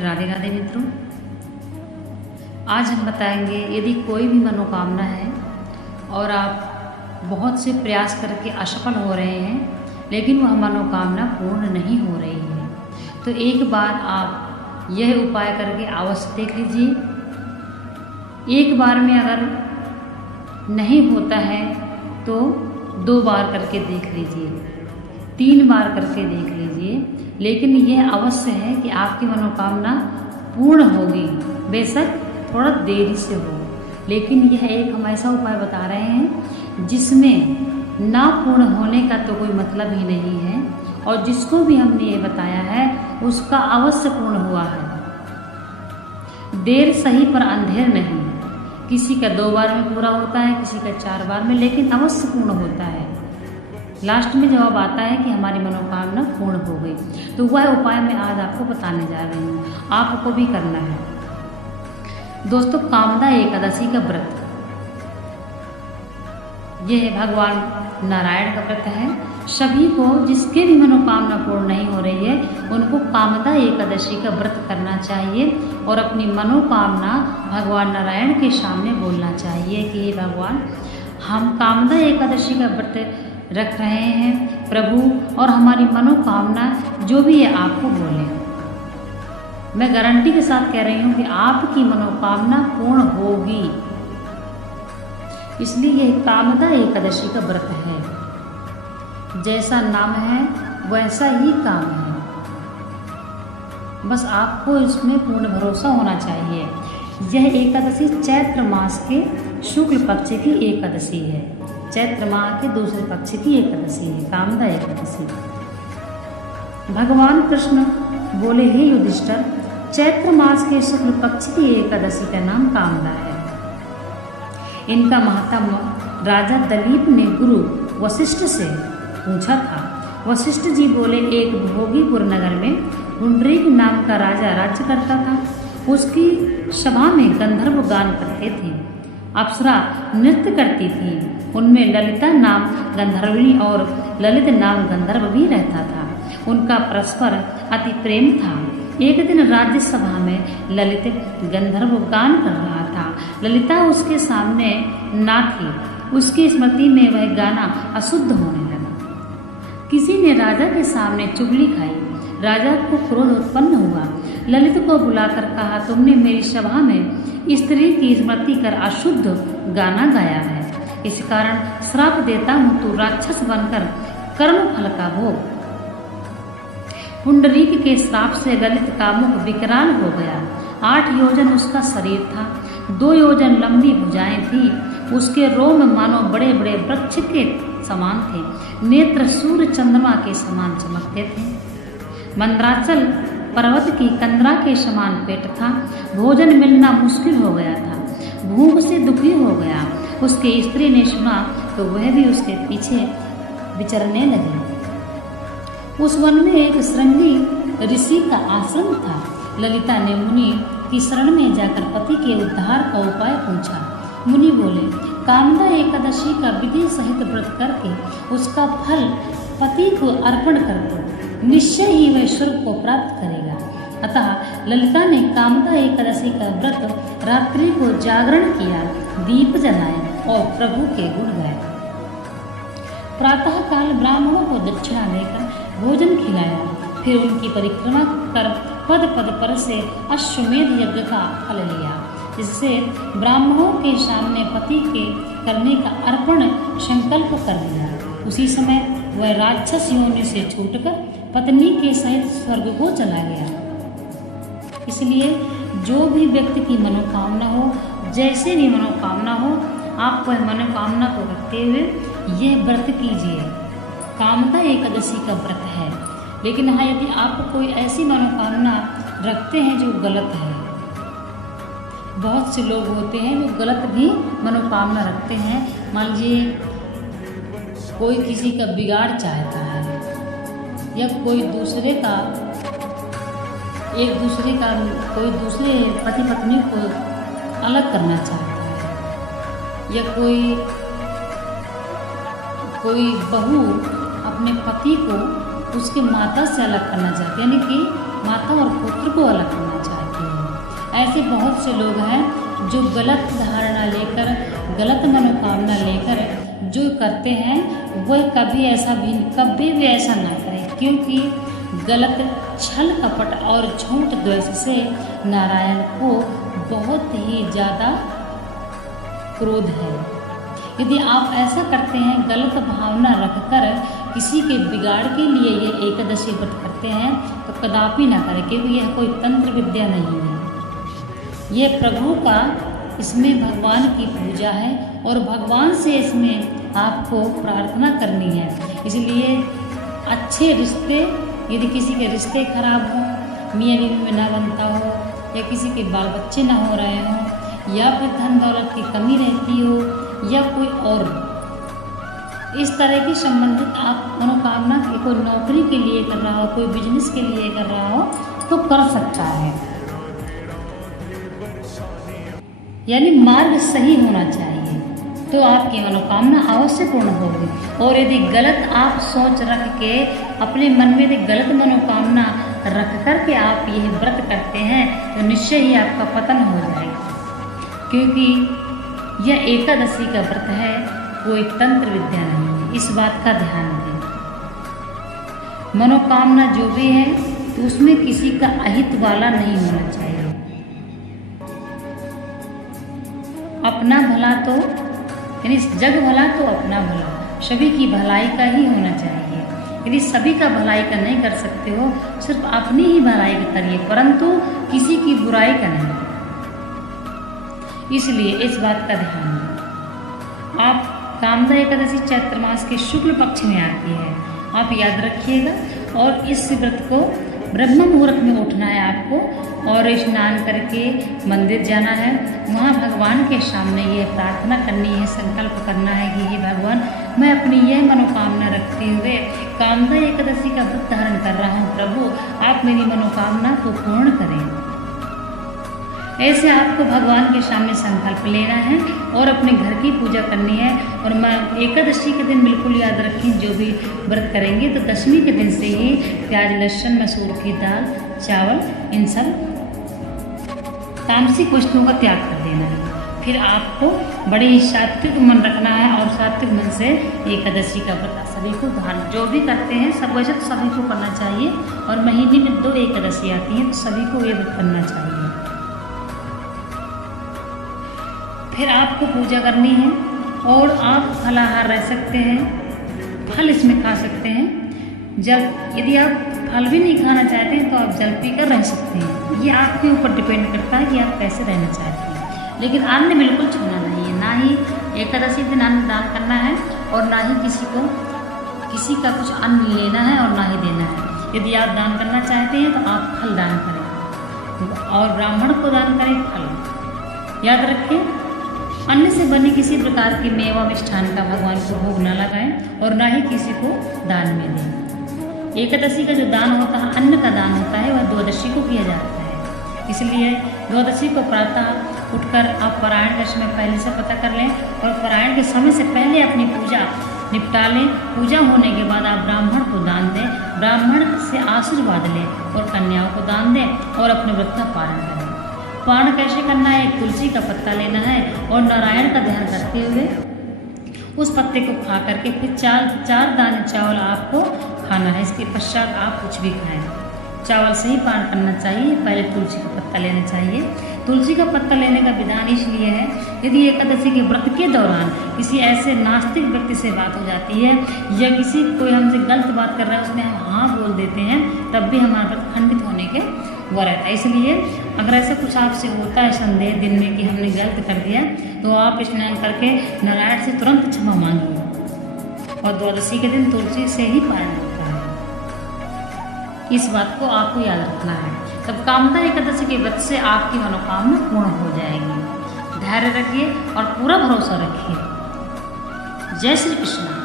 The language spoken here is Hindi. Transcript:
राधे राधे मित्रों, आज हम बताएंगे यदि कोई भी मनोकामना है और आप बहुत से प्रयास करके असफल हो रहे हैं लेकिन वह मनोकामना पूर्ण नहीं हो रही है, तो एक बार आप यह उपाय करके अवश्य देख लीजिए। एक बार में अगर नहीं होता है तो 2 बार करके देख लीजिए, 3 बार करके देख लीजिए, लेकिन यह अवश्य है कि आपकी मनोकामना पूर्ण होगी। बेशक थोड़ा देरी से हो, लेकिन यह एक हम ऐसा उपाय बता रहे हैं जिसमें ना पूर्ण होने का तो कोई मतलब ही नहीं है, और जिसको भी हमने ये बताया है उसका अवश्य पूर्ण हुआ है। देर सही पर अंधेर नहीं। किसी का 2 बार में पूरा होता है, किसी का 4 बार में, लेकिन अवश्य पूर्ण होता है। लास्ट में जवाब आता है कि हमारी मनोकामना पूर्ण हो गई। तो वह उपाय मैं आज आपको बताने जा रही हूँ, आपको भी करना है। दोस्तों, कामदा एकादशी का व्रत, यह भगवान नारायण का व्रत है। सभी को, जिसके भी मनोकामना पूर्ण नहीं हो रही है, उनको कामदा एकादशी का व्रत करना चाहिए और अपनी मनोकामना भगवान नारायण के सामने बोलना चाहिए कि हे भगवान, हम कामदा एकादशी का व्रत रख रहे हैं प्रभु, और हमारी मनोकामना जो भी है आपको बोले। मैं गारंटी के साथ कह रही हूँ कि आपकी मनोकामना पूर्ण होगी। इसलिए यह कामदा एकादशी का व्रत है। जैसा नाम है वैसा ही काम है, बस आपको इसमें पूर्ण भरोसा होना चाहिए। यह एकादशी चैत्र मास के शुक्ल पक्ष की एकादशी है। चैत्र माह के दूसरे पक्ष की एकादशी है कामदा एकादशी। भगवान कृष्ण बोले, हे युधिष्ठिर, चैत्र मास के शुक्ल पक्ष की एकादशी का नाम कामदा है। इनका महात्म्य राजा दलीप ने गुरु वशिष्ठ से पूछा था। वशिष्ठ जी बोले, एक भोगीपुर नगर में पुंडरीक नाम का राजा राज्य करता था। उसकी सभा में गंधर्व गान करते थे, अप्सरा नृत्य करती थी। उनमें ललिता नाम गंधर्विणी और ललित नाम गंधर्व भी रहता था। उनका परस्पर अति प्रेम था। एक दिन राज्यसभा में ललित गंधर्व गान कर रहा था। ललिता उसके सामने ना थी। उसकी स्मृति में वह गाना अशुद्ध होने लगा। किसी ने राजा के सामने चुगली खाई। राजा को क्रोध उत्पन्न हुआ। ललित को बुलाकर कहा, तुमने मेरी सभा में स्त्री की स्मृति कर अशुद्ध गाना गाया है। इस कारण श्राप देता हूँ, तू राक्षस बनकर कर्म फल का भोग। पुंडरीक के श्राप से ललित का मुख विकराल हो गया। 8 योजन उसका शरीर था, 2 योजन लंबी भुजाएं थी। उसके रोम मानो बड़े बड़े वृक्ष के समान थे। नेत्र सूर्य चंद्रमा के समान चमकते थे। मंद्राचल पर्वत की कंदरा के समान पेट था। भोजन मिलना मुश्किल हो गया था। भूख से दुखी हो गया। उसकी स्त्री ने सुना तो वह भी उसके पीछे विचरने लगी। उस वन में एक श्रृंगी ऋषि का आश्रम था। ललिता ने मुनि की शरण में जाकर पति के उद्धार का उपाय पूछा। मुनि बोले, कामदा एकादशी का विधि सहित व्रत करके उसका फल पति को अर्पण कर दो, निश्चय ही वह स्वर्ग को प्राप्त करेगा। अतः ललिता ने कामदा एकादशी का व्रत रात्रि को जागरण किया, दीप जलाए और प्रभु के गुण गाए। प्रातः काल ब्राह्मणों को दक्षिणा देकर भोजन खिलाया। फिर उनकी परिक्रमा कर पद पद पर से अश्वमेध यज्ञ का फल लिया, जिससे ब्राह्मणों के सामने पति के करने का अर्पण संकल्प कर लिया। उसी समय वह राक्षस योनि से छूटकर पत्नी के सहित स्वर्ग को चला गया। इसलिए जो भी व्यक्ति की मनोकामना हो, जैसे भी मनोकामना हो, आप वह मनोकामना को रखते हुए यह व्रत कीजिए। कामदा एकादशी का व्रत है। लेकिन हाँ, यदि आप कोई ऐसी मनोकामना रखते हैं जो गलत है, बहुत से लोग होते हैं जो गलत भी मनोकामना रखते हैं। मान लीजिए कोई किसी का बिगाड़ चाहता है, या कोई दूसरे कोई दूसरे पति पत्नी को अलग करना चाहता है, या कोई बहू अपने पति को उसके माता से अलग करना चाहती है, यानी कि माता और पुत्र को अलग करना चाहती है। ऐसे बहुत से लोग हैं जो गलत धारणा लेकर, गलत मनोकामना लेकर जो करते हैं, वह कभी भी ऐसा ना करें, क्योंकि गलत छल कपट और झूठ द्वेष से नारायण को बहुत ही ज़्यादा क्रोध है। यदि आप ऐसा करते हैं, गलत भावना रखकर किसी के बिगाड़ के लिए ये एकादशी व्रत करते हैं, तो कदापि ना करें, क्योंकि यह कोई तंत्र विद्या नहीं है। यह प्रभु का, इसमें भगवान की पूजा है और भगवान से इसमें आपको प्रार्थना करनी है। इसलिए अच्छे रिश्ते, यदि किसी के रिश्ते खराब हों, मियाँ बीवी में ना बनता हो, या किसी के बाल बच्चे ना हो रहे हों, या फिर धन दौलत की कमी रहती हो, या कोई और इस तरह की संबंधित आप मनोकामना की, कोई नौकरी के लिए कर रहा हो, कोई बिजनेस के लिए कर रहा हो, तो कर सकता है। यानी मार्ग सही होना चाहिए, तो आपकी मनोकामना अवश्य पूर्ण होगी। और यदि गलत आप सोच रख के, अपने मन में यदि गलत मनोकामना रख कर के आप यह व्रत करते हैं, तो निश्चय ही आपका पतन हो जाएगा, क्योंकि यह एकादशी का व्रत है, कोई तंत्र विद्या नहीं है। इस बात का ध्यान दें। मनोकामना जो भी है, तो उसमें किसी का अहित वाला नहीं होना चाहिए। अपना भला तो, यानी जग भला तो अपना भला, सभी की भलाई का ही होना चाहिए। यदि सभी का भलाई का नहीं कर सकते हो, सिर्फ अपनी ही भलाई का करिए, परंतु किसी की बुराई का नहीं। इसलिए इस बात का ध्यान दें। आप कामदा एकादशी चैत्र मास के शुक्ल पक्ष में आती है, आप याद रखिएगा। और इस व्रत को ब्रह्म मुहूर्त में उठना है आपको, और स्नान करके मंदिर जाना है। वहाँ भगवान के सामने ये प्रार्थना करनी है, संकल्प करना है कि हे भगवान, मैं अपनी यह मनोकामना रखते हुए कामदा एकादशी का व्रत धारण कर रहा हूँ। प्रभु, आप मेरी मनोकामना को पूर्ण करें। ऐसे आपको भगवान के सामने संकल्प लेना है और अपने घर की पूजा करनी है। और मैं एकादशी के दिन बिल्कुल याद रखें, जो भी व्रत करेंगे तो दशमी के दिन से ही प्याज, लहसुन, मसूर की दाल, चावल, इन सब तामसिक वस्तुओं का त्याग कर देना है। फिर आपको बड़े ही सात्विक मन रखना है, और सात्विक मन से एकादशी का व्रत सभी को जो भी करते हैं, सब वैसे तो सभी को करना चाहिए। और महीने में 2 एकादशी आती हैं, तो सभी को ये व्रत करना चाहिए। फिर आपको पूजा करनी है, और आप फलाहार रह सकते हैं, फल इसमें खा सकते हैं। जल, यदि आप फल भी नहीं खाना चाहते हैं, तो आप जल पीकर रह सकते हैं। ये आपके ऊपर डिपेंड करता है कि आप कैसे रहना चाहते हैं। लेकिन अन्न बिल्कुल छूना नहीं है, ना ही एकादशी दिन अन्न दान करना है, और ना ही किसी का कुछ अन्न लेना है, और ना ही देना है। यदि आप दान करना चाहते हैं, तो आप फल दान करें, और ब्राह्मण को दान करें फल। याद रखें, अन्न से बनी किसी प्रकार की मेवा मिष्ठान का भगवान को भोग न लगाएं, और ना ही किसी को दान में दें। एकादशी का जो दान होता है, अन्न का दान होता है, वह द्वादशी को किया जाता है। इसलिए द्वादशी को प्रातः उठकर आप पारायण का समय पहले से पता कर लें, और पारायण के समय से पहले अपनी पूजा निपटा लें। पूजा होने के बाद आप ब्राह्मण को दान दें, ब्राह्मण से आशीर्वाद लें, और कन्याओं को दान दें, और अपने व्रत का पारण करें। पारण कैसे करना है? एक तुलसी का पत्ता लेना है, और नारायण का ध्यान करते हुए उस पत्ते को खा करके फिर 4 दाने चावल आपको खाना है। इसके पश्चात आप कुछ भी खाएं। चावल से ही पान करना चाहिए। पहले तुलसी का पत्ता लेना चाहिए। तुलसी का पत्ता लेने का विधान इसलिए है, यदि एकादशी के व्रत के दौरान किसी ऐसे नास्तिक व्यक्ति से बात हो जाती है, या किसी कोई हमसे गलत बात कर रहा है, उसमें हम हाँ बोल देते हैं, तब भी हमारा व्रत खंडित होने के वो रहता है। इसलिए अगर ऐसा कुछ आपसे होता है संदेह दिन में कि हमने गलत कर दिया, तो आप स्नान करके नारायण से तुरंत क्षमा मांगिए। और द्वादशी के दिन तुलसी से ही पारण होता है। इस बात को आपको याद रखना है। तब कामदा एकादशी के व्रत से आपकी मनोकामना पूर्ण हो जाएगी। धैर्य रखिए और पूरा भरोसा रखिए। जय श्री कृष्ण।